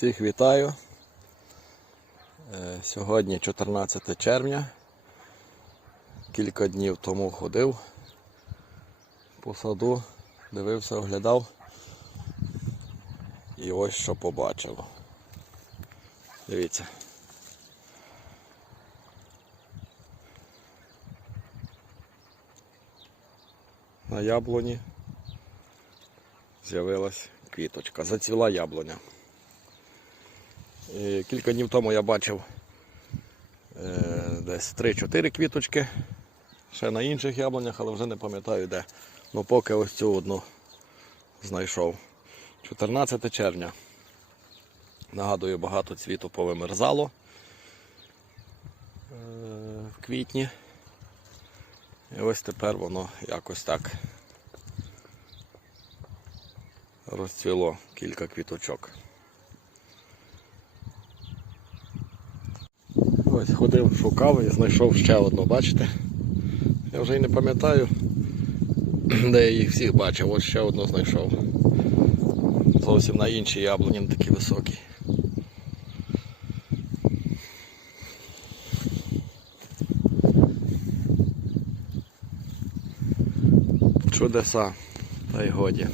Всіх вітаю. Е, Сьогодні 14 червня. Кілька днів тому ходив по саду, дивився, оглядав. І ось що побачив. Дивіться. На яблуні з'явилась квіточка. Зацвіла яблуня. І кілька днів тому я бачив е, десь 3-4 квіточки. Ще на інших яблунях, але вже не пам'ятаю де. Ну поки ось цю одну знайшов. 14 червня. Нагадую, багато цвіту повимерзало е, в квітні. І ось тепер воно якось так розцвіло кілька квіточок. Ось ходив, шукав і знайшов ще одну, бачите? Я вже й не пам'ятаю, де я їх всіх бачив, ось ще одну знайшов. Зовсім на іншій яблуні, не такі високі. Чудеса, та й годі.